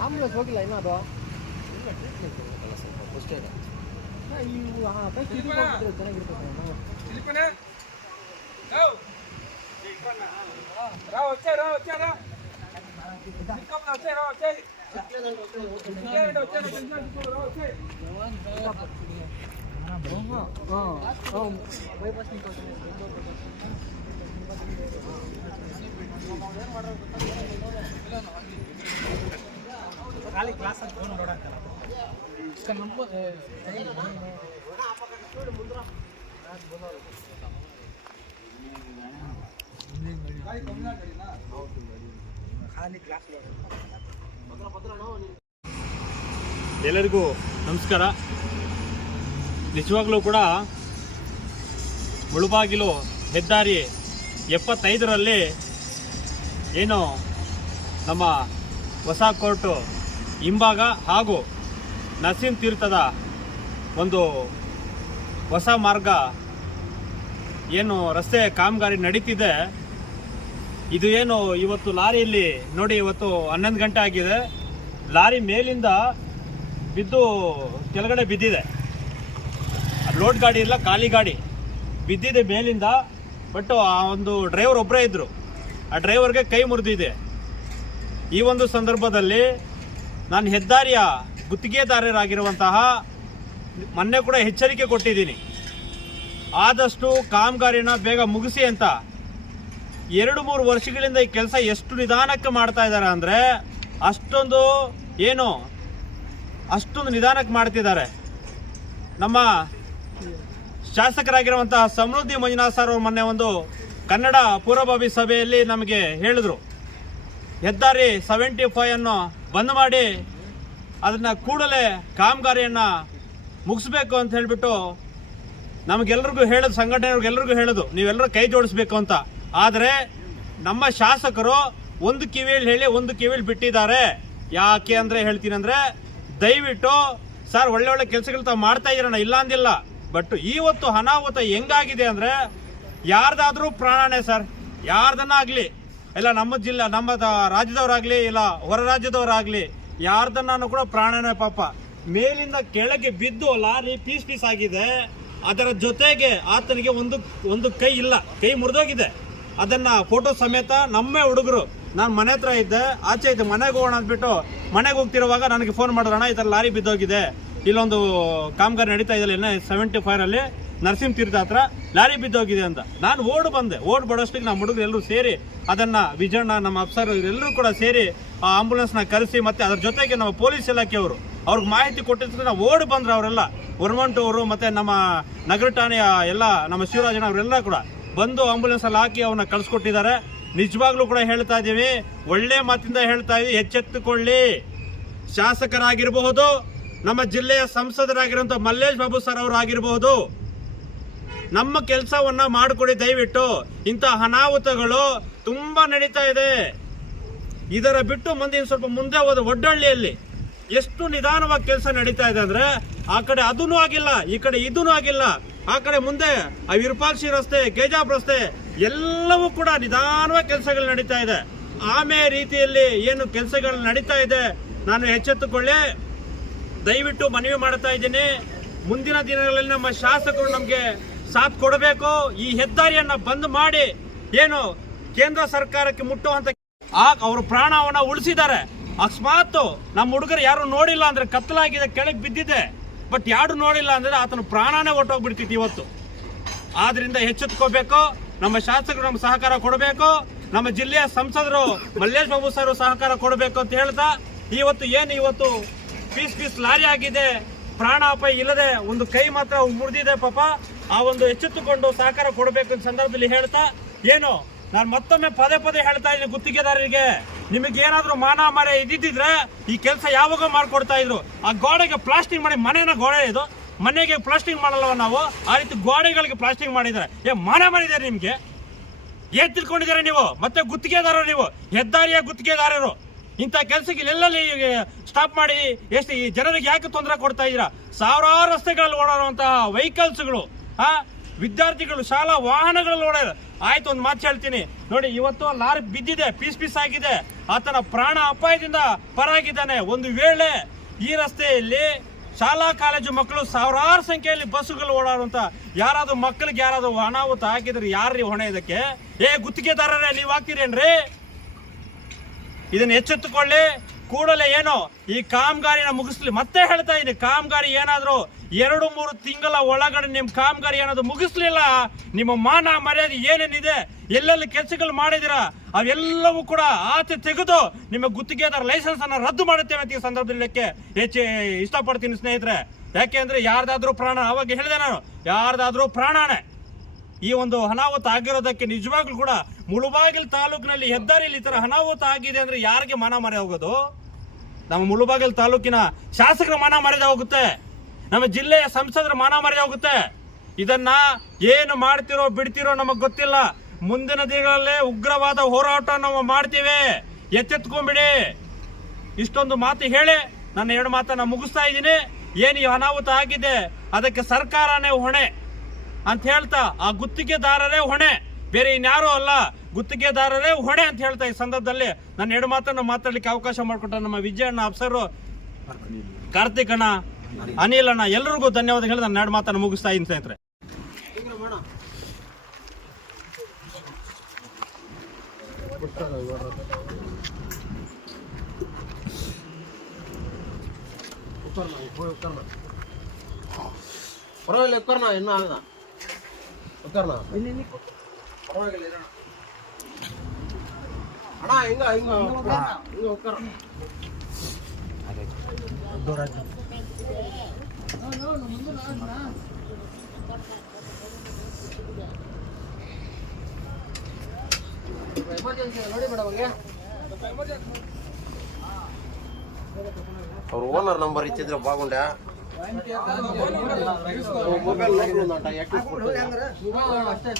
Ambulance ಹೋಗಿಲ್ಲ ಇನ್ನೂ ಅದು ಹಾ, ಇವು ಹಾಂ ಫಸ್ಟ್ ಇದು ಹೋಗಿದ್ರೆ ಚೆನ್ನಾಗಿರ್ತದೆ ನಾವು రా వచ్చాయి రా వచ్చాయి రా ఇంకొక వచ్చాయి ಖಾಲಿ ಕ್ಲಾಸ್ ಅಂತ. ಎಲ್ಲರಿಗೂ ನಮಸ್ಕಾರ. ನಿಜವಾಗ್ಲೂ ಕೂಡ ಮುಳುಬಾಗಿಲು ಹೆದ್ದಾರಿ ಎಪ್ಪತ್ತೈದರಲ್ಲಿ ಏನು ನಮ್ಮ ಹೊಸ ಕೋರ್ಟು ಹಿಂಭಾಗ ಹಾಗೂ ನರಸಿಂಹ ತೀರ್ಥದ ಒಂದು ಹೊಸ ಮಾರ್ಗ ಏನು ರಸ್ತೆ ಕಾಮಗಾರಿ ನಡೀತಿದೆ. ಇದು ಏನು ಇವತ್ತು ಲಾರಿಯಲ್ಲಿ ನೋಡಿ ಇವತ್ತು ಹನ್ನೊಂದು ಗಂಟೆ ಆಗಿದೆ. ಲಾರಿ ಮೇಲಿಂದ ಬಿದ್ದು ಕೆಳಗಡೆ ಬಿದ್ದಿದೆ. ಲೋಡ್ ಗಾಡಿ ಇಲ್ಲ, ಖಾಲಿ ಗಾಡಿ. ಬಿದ್ದಿದೆ ಮೇಲಿಂದ ಬಟ್ ಆ, ಒಂದು ಡ್ರೈವರ್ ಒಬ್ಬರೇ ಇದ್ರು. ಆ ಡ್ರೈವರ್ಗೆ ಕೈ ಮುರಿದಿದೆ. ಈ ಒಂದು ಸಂದರ್ಭದಲ್ಲಿ ನಾನು ಹೆದ್ದಾರಿಯ ಗುತ್ತಿಗೆದಾರರಾಗಿರುವಂತಹ ಮೊನ್ನೆ ಕೂಡ ಎಚ್ಚರಿಕೆ ಕೊಟ್ಟಿದ್ದೀನಿ. ಆದಷ್ಟು ಕಾಮಗಾರಿನ ಬೇಗ ಮುಗಿಸಿ ಅಂತ. ಎರಡು ಮೂರು ವರ್ಷಗಳಿಂದ ಈ ಕೆಲಸ ಎಷ್ಟು ನಿಧಾನಕ್ಕೆ ಮಾಡ್ತಾ ಇದ್ದಾರೆ ಅಂದರೆ, ಅಷ್ಟೊಂದು ಏನು, ಅಷ್ಟೊಂದು ನಿಧಾನಕ್ಕೆ ಮಾಡ್ತಿದ್ದಾರೆ. ನಮ್ಮ ಶಾಸಕರಾಗಿರುವಂತಹ ಸಮೃದ್ಧಿ ಮಂಜುನಾಥ್ ಸರ್ ಅವರು ಮೊನ್ನೆ ಒಂದು ಕನ್ನಡ ಪೂರ್ವಭಾವಿ ಸಭೆಯಲ್ಲಿ ನಮಗೆ ಹೇಳಿದ್ರು. ಹೆದ್ದಾರಿ ಸೆವೆಂಟಿ ಫೈವನ್ನು ಬಂದ್ ಮಾಡಿ ಅದನ್ನ ಕೂಡಲೇ ಕಾಮಗಾರಿಯನ್ನು ಮುಗಿಸ್ಬೇಕು ಅಂತ ಹೇಳಿಬಿಟ್ಟು ನಮಗೆಲ್ಲರಿಗೂ ಹೇಳೋದು ಸಂಘಟನೆಯವ್ರಿಗೆಲ್ಲರಿಗೂ ಹೇಳೋದು ನೀವೆಲ್ಲರೂ ಕೈ ಜೋಡಿಸ್ಬೇಕು ಅಂತ. ಆದರೆ ನಮ್ಮ ಶಾಸಕರು ಒಂದು ಕಿವಿಯಲ್ಲಿ ಹೇಳಿ ಒಂದು ಕಿವಿಯಲ್ಲಿ ಬಿಟ್ಟಿದ್ದಾರೆ. ಯಾಕೆ ಅಂದರೆ ಹೇಳ್ತೀನಿ ಅಂದರೆ ದಯವಿಟ್ಟು ಸರ್ ಒಳ್ಳೆ ಒಳ್ಳೆ ಕೆಲಸಗಳು ತಾವು ಮಾಡ್ತಾ ಇದ್ದೀರಣ್ಣ ಇಲ್ಲ ಅಂದಿಲ್ಲ. ಬಟ್ ಇವತ್ತು ಅನಾಹುತ ಹೆಂಗಾಗಿದೆ ಅಂದರೆ ಯಾರ್ದಾದ್ರೂ ಪ್ರಾಣನೇ ಸರ್ ಯಾರ್ದನ್ನ ಆಗಲಿ ಇಲ್ಲ ನಮ್ಮ ಜಿಲ್ಲೆ, ನಮ್ಮ ರಾಜ್ಯದವರಾಗಲಿ, ಇಲ್ಲ ಹೊರ ರಾಜ್ಯದವರಾಗಲಿ, ಯಾರ್ದನ್ನಾನು ಕೂಡ ಪ್ರಾಣನೇ ಪಾಪ. ಮೇಲಿಂದ ಕೆಳಗೆ ಬಿದ್ದು ಲಾರಿ ಪೀಸ್ ಪೀಸ್ ಆಗಿದೆ. ಅದರ ಜೊತೆಗೆ ಆತನಿಗೆ ಒಂದು ಒಂದು ಕೈ ಇಲ್ಲ. ಕೈ ಮುರಿದೋಗಿದೆ. ಅದನ್ನ ಫೋಟೋ ಸಮೇತ ನಮ್ಮೇ ಹುಡುಗರು, ನಾನು ಮನೆ ಹತ್ರ ಇದ್ದೆ, ಆಚೆ ಇದ್ದೆ, ಮನೆಗೆ ಹೋಗೋಣ ಅಂದ್ಬಿಟ್ಟು ಮನೆಗೆ ಹೋಗ್ತಿರುವಾಗ ನನಗೆ ಫೋನ್ ಮಾಡಿದ್ರಣ ಈ ಥರ ಲಾರಿ ಬಿದ್ದೋಗಿದೆ. ಇಲ್ಲೊಂದು ಕಾಮಗಾರಿ ನಡೀತಾ ಇದೆಯಲ್ಲ, ಎನ್ ಸೆವೆಂಟಿ ಫೈರಲ್ಲಿ ನರಸಿಂಹ ತೀರ್ಥ ಹತ್ರ ಲಾರಿ ಬಿದ್ದೋಗಿದೆ ಅಂತ. ನಾನು ಓಡ್ ಬಂದೆ. ಓಡ್ ಬಡೋಷ್ಟಿಗೆ ನಮ್ಮ ಹುಡುಗರು ಎಲ್ಲರೂ ಸೇರಿ ಅದನ್ನ ವಿಜಯಣ್ಣ ನಮ್ಮ ಅಫ್ಸರ್ ಎಲ್ಲರೂ ಕೂಡ ಸೇರಿ ಆ ಆಂಬುಲೆನ್ಸ್ನ ಕರೆಸಿ ಮತ್ತೆ ಅದ್ರ ಜೊತೆಗೆ ನಮ್ಮ ಪೊಲೀಸ್ ಇಲಾಖೆಯವರು ಅವ್ರಿಗೆ ಮಾಹಿತಿ ಕೊಟ್ಟಿದ್ರೆ ನಾವು ಓಡಿ ಬಂದ್ರು ಅವರೆಲ್ಲ. ವರ್ಮಂಟ್ ಅವರು ಮತ್ತೆ ನಮ್ಮ ನಗರ ಠಾಣೆಯ ಎಲ್ಲ, ನಮ್ಮ ಶಿವರಾಜಣ್ಣ ಅವರೆಲ್ಲ ಕೂಡ ಬಂದು ಆಂಬುಲೆನ್ಸ್ ಅಲ್ಲಿ ಹಾಕಿ ಅವನ್ನ ಕಳ್ಸಿಕೊಟ್ಟಿದ್ದಾರೆ. ನಿಜವಾಗ್ಲೂ ಕೂಡ ಹೇಳ್ತಾ ಇದ್ದೀವಿ ಒಳ್ಳೆ ಮಾತಿಂದ ಹೇಳ್ತಾ ಇದ್ದೀವಿ ಎಚ್ಚೆತ್ತುಕೊಳ್ಳಿ. ಶಾಸಕರಾಗಿರಬಹುದು ನಮ್ಮ ಜಿಲ್ಲೆಯ ಸಂಸದರಾಗಿರುವಂಥ ಮಲ್ಲೇಶ್ ಬಾಬು ಸರ್ ಅವರು ಆಗಿರಬಹುದು ನಮ್ಮ ಕೆಲಸವನ್ನ ಮಾಡಿಕೊಡಿ, ದಯವಿಟ್ಟು. ಇಂತಹ ಅನಾಹುತಗಳು ತುಂಬಾ ನಡೀತಾ ಇದೆ. ಇದರ ಬಿಟ್ಟು ಮುಂದೆ ಸ್ವಲ್ಪ ಮುಂದೆ ಹೋದ ಒಡ್ಡಳ್ಳಿಯಲ್ಲಿ ಎಷ್ಟು ನಿಧಾನವಾಗಿ ಕೆಲಸ ನಡೀತಾ ಇದೆ ಅಂದ್ರೆ ಆ ಕಡೆ ಅದೂ ಆಗಿಲ್ಲ, ಈ ಕಡೆ ಇದೂ ಆಗಿಲ್ಲ. ಆ ಕಡೆ ಮುಂದೆ ಆ ವಿರೂಪಾಕ್ಷಿ ರಸ್ತೆ, ಗೇಜಾಬ್ ರಸ್ತೆ ಎಲ್ಲವೂ ಕೂಡ ನಿಧಾನವಾಗಿ ಕೆಲಸಗಳು ನಡೀತಾ ಇದೆ. ಆಮೆ ರೀತಿಯಲ್ಲಿ ಏನು ಕೆಲಸಗಳು ನಡೀತಾ ಇದೆ, ನಾನು ಎಚ್ಚೆತ್ತುಕೊಳ್ಳಿ. ದಯವಿಟ್ಟು ಮನವಿ ಮಾಡ್ತಾ ಇದ್ದೇನೆ. ಮುಂದಿನ ದಿನಗಳಲ್ಲಿ ನಮ್ಮ ಶಾಸಕರು ನಮಗೆ ಸಾಥ್ ಕೊಡಬೇಕು. ಈ ಹೆದ್ದಾರಿಯನ್ನ ಬಂದ್ ಮಾಡಿ ಏನು ಕೇಂದ್ರ ಸರ್ಕಾರಕ್ಕೆ ಮುಟ್ಟುವಂತ ಅವ್ರ ಪ್ರಾಣವನ್ನ ಉಳಿಸಿದ್ದಾರೆ. ಅಕಸ್ಮಾತ್ ನಮ್ಮ ಹುಡುಗರು ಯಾರು ನೋಡಿಲ್ಲ ಅಂದ್ರೆ ಕತ್ತಲಾಗಿದೆ, ಕೆಳಗೆ ಬಿದ್ದಿದೆ. ಬಟ್ ಯಾರು ನೋಡಿಲ್ಲ ಅಂದ್ರೆ ಆತನ ಪ್ರಾಣನೇ ಹೊಟ್ಟೋಗ್ಬಿಡ್ತಿತ್ತು ಇವತ್ತು. ಆದ್ರಿಂದ ಎಚ್ಚೆತ್ಕೋಬೇಕು. ನಮ್ಮ ಶಾಸಕರು ನಮ್ಮ ಸಹಕಾರ ಕೊಡಬೇಕು. ನಮ್ಮ ಜಿಲ್ಲೆಯ ಸಂಸದರು ಮಲ್ಲೇಶ್ ಬಾಬು ಸರ್ ಸಹಕಾರ ಕೊಡಬೇಕು ಅಂತ ಹೇಳ್ತಾ, ಇವತ್ತು ಏನು ಇವತ್ತು ಪೀಸ್ ಪೀಸ್ ಲಾರಿ ಆಗಿದೆ. ಪ್ರಾಣಾಪಾಯ ಇಲ್ಲದೆ ಒಂದು ಕೈ ಮಾತ್ರ ಮುರಿದಿದೆ ಪಾಪ. ಆ ಒಂದು ಎಚ್ಚೆತ್ತುಕೊಂಡು ಸಹಕಾರ ಕೊಡಬೇಕು ಸಂದರ್ಭದಲ್ಲಿ ಹೇಳ್ತಾ, ಏನು, ನಾನು ಮತ್ತೊಮ್ಮೆ ಪದೇ ಪದೇ ಹೇಳ್ತಾ ಇದ್ದೀನಿ ಗುತ್ತಿಗೆದಾರರಿಗೆ. ನಿಮಗೆ ಏನಾದರೂ ಮಾನ ಮರೆ ಇದ್ದಿದ್ರೆ ಈ ಕೆಲಸ ಯಾವಾಗ ಮಾಡ್ಕೊಡ್ತಾ ಇದ್ರು. ಆ ಗೋಡೆಗೆ ಪ್ಲಾಸ್ಟಿಂಗ್ ಮಾಡಿ, ಮನೆನ ಗೋಡೆ ಇದು. ಮನೆಗೆ ಪ್ಲಾಸ್ಟಿಂಗ್ ಮಾಡಲ್ವ ನಾವು? ಆ ರೀತಿ ಗೋಡೆಗಳಿಗೆ ಪ್ಲಾಸ್ಟಿಂಗ್ ಮಾಡಿದ್ದಾರೆ. ಏ, ಮಾನ ಮಾಡಿದ್ದಾರೆ ನಿಮಗೆ? ಏನ್ ತಿಳ್ಕೊಂಡಿದ್ದಾರೆ ನೀವು? ಮತ್ತೆ ಗುತ್ತಿಗೆದಾರರು ನೀವು? ಹೆದ್ದಾರಿಯ ಗುತ್ತಿಗೆದಾರರು. ಇಂಥ ಕೆಲಸಕ್ಕೆ ಇಲ್ಲೆಲ್ಲಲ್ಲಿ ಸ್ಟಾಪ್ ಮಾಡಿ. ಎಷ್ಟು ಈ ಜನರಿಗೆ ಯಾಕೆ ತೊಂದರೆ ಕೊಡ್ತಾ ಇದ್ದೀರಾ? ಸಾವಿರಾರು ರಸ್ತೆಗಳಲ್ಲಿ ಓಡಾಡುವಂತಹ ವೆಹಿಕಲ್ಸ್ಗಳು ಆ ವಿದ್ಯಾರ್ಥಿಗಳು, ಶಾಲಾ ವಾಹನಗಳಲ್ಲಿ ಓಡ ಆಯ್ತು, ಒಂದು ಮಾತು ಹೇಳ್ತೀನಿ. ನೋಡಿ, ಇವತ್ತು ಲಾರಿ ಬಿದ್ದಿದೆ, ಪೀಸ್ ಪೀಸ್ ಆಗಿದೆ. ಆತನ ಪ್ರಾಣ ಅಪಾಯದಿಂದ ಪರಾಗಿದ್ದಾನೆ. ಒಂದು ವೇಳೆ ಈ ರಸ್ತೆಯಲ್ಲಿ ಶಾಲಾ, ಕಾಲೇಜು ಮಕ್ಕಳು ಸಾವಿರಾರು ಸಂಖ್ಯೆಯಲ್ಲಿ ಬಸ್ಸುಗಳು ಓಡಾಡುವಂತ ಯಾರಾದ್ರೂ ಮಕ್ಕಳಿಗೆ ಯಾರಾದ್ರೂ ಅನಾಹುತ ಹಾಕಿದ್ರೆ ಯಾರ್ರಿ ಹೊಣೆ ಇದಕ್ಕೆ? ಏ, ಗುತ್ತಿಗೆದಾರರೇ, ನೀವು ಹಾಕ್ತೀರೇನ್ರಿ? ಇದನ್ನ ಎಚ್ಚೆತ್ತುಕೊಳ್ಳಿ. ಕೂಡಲೇ ಏನು ಈ ಕಾಮಗಾರಿನ ಮುಗಿಸ್ಲಿ. ಮತ್ತೆ ಹೇಳ್ತಾ ಇದ್ದೀನಿ ಕಾಮಗಾರಿ ಏನಾದರೂ ಎರಡು, ಮೂರು ತಿಂಗಳ ಒಳಗಡೆ ನಿಮ್ಮ ಕಾಮಗಾರಿ ಏನಾದ್ರು ಮುಗಿಸ್ಲಿಲ್ಲ? ನಿಮ್ಮ ಮಾನ ಮರ್ಯಾದೆ ಏನೇನಿದೆ? ಎಲ್ಲೆಲ್ಲಿ ಕೆಲಸಗಳು ಮಾಡಿದಿರ ಅವೆಲ್ಲವೂ ಕೂಡ ಆಚೆ ತೆಗೆದು ನಿಮ್ಮ ಗುತ್ತಿಗೆದಾರ ಲೈಸೆನ್ಸ್ ಅನ್ನ ರದ್ದು ಮಾಡುತ್ತೇವೆ ಅಂತ ಈ ಸಂದರ್ಭದಲ್ಲಿ ಹೆಚ್ಚು ಇಷ್ಟಪಡ್ತೀನಿ ಸ್ನೇಹಿತರೆ. ಯಾಕೆ ಯಾರ್ದಾದ್ರೂ ಪ್ರಾಣ, ಅವಾಗ ಹೇಳಿದೆ ನಾನು, ಯಾರ್ದಾದ್ರೂ ಪ್ರಾಣನೇ. ಈ ಒಂದು ಅನಾಹುತ ಆಗಿರೋದಕ್ಕೆ ನಿಜವಾಗ್ಲೂ ಕೂಡ ಮುಳುಬಾಗಿಲು ತಾಲೂಕಿನಲ್ಲಿ ಹೆದ್ದಾರಿಯಲ್ಲಿ ಈ ತರ ಅನಾಹುತ ಆಗಿದೆ ಅಂದ್ರೆ ಯಾರಿಗೆ ಮನ ಮರೆ ಹೋಗೋದು? ನಮ್ಮ ಮುಳುಬಾಗಿಲ್ ತಾಲೂಕಿನ ಶಾಸಕರ ಮಾನ ಮರ್ಯಾದೆ ಹೋಗುತ್ತೆ. ನಮ್ಮ ಜಿಲ್ಲೆಯ ಸಂಸದರ ಮಾನ ಮರ್ಯಾದೆ ಹೋಗುತ್ತೆ. ಇದನ್ನ ಏನು ಮಾಡ್ತಿರೋ ಬಿಡ್ತಿರೋ ನಮಗ್ ಗೊತ್ತಿಲ್ಲ. ಮುಂದಿನ ದಿನಗಳಲ್ಲೇ ಉಗ್ರವಾದ ಹೋರಾಟ ನಾವು ಮಾಡ್ತೀವಿ. ಎಚ್ಚೆತ್ಕೊಂಡ್ಬಿಡಿ. ಇಷ್ಟೊಂದು ಮಾತು ಹೇಳಿ ನನ್ನ ಎರಡು ಮಾತನ್ನ ಮುಗಿಸ್ತಾ ಇದ್ದೀನಿ. ಏನು ಈ ಅನಾಹುತ ಆಗಿದೆ? ಅದಕ್ಕೆ ಸರ್ಕಾರನೇ ಹೊಣೆ. ಅಂತ ಹೇಳ್ತಾ ಆ ಗುತ್ತಿಗೆದಾರರೇ ಹೊಣೆ. ಬೇರೆ ಇನ್ಯಾರು ಅಲ್ಲ, ಗುತ್ತಿಗೆದಾರರೇ ಹೊಣೆ ಅಂತ ಹೇಳ್ತಾ ಈ ಸಂದರ್ಭದಲ್ಲಿ. ನನ್ನ ಎರಡು ಮಾತನ್ನು ಮಾತಾಡ್ಲಿಕ್ಕೆ ಅವಕಾಶ ಮಾಡಿಕೊಟ್ಟ ನಮ್ಮ ವಿಜಯಣ್ಣ ಅಪ್ಸರು ಕಾರ್ತಿಕ್ ಅಣ್ಣ, ಅನಿಲ್ ಅಣ್ಣ, ಎಲ್ರಿಗೂ ಧನ್ಯವಾದ ಹೇಳಿ ನನ್ನ ಎರಡು ಮಾತನ್ನ ಮುಗಿಸ್ತಾ ಇದ್ದೀನಿ ಸ್ನೇಹಿತರೆ. ಪರವಾಗಿಲ್ಲ ಉಕ್ಕರ್ನ ಇನ್ನೂ ಆಗದ ಇರೋಣ ಅಣ್ಣ ಹಿಂಗ ಹಿಂಗ ನೋಡಿ ಅವ್ರ ಓನರ್ ನಂಬರ್ ಇಚ್ಚಿದ್ರೆ ಬಾಗುಂಡ ಮೊಬೈಲ್ ನಂಬರ್ ಅಷ್ಟೇ.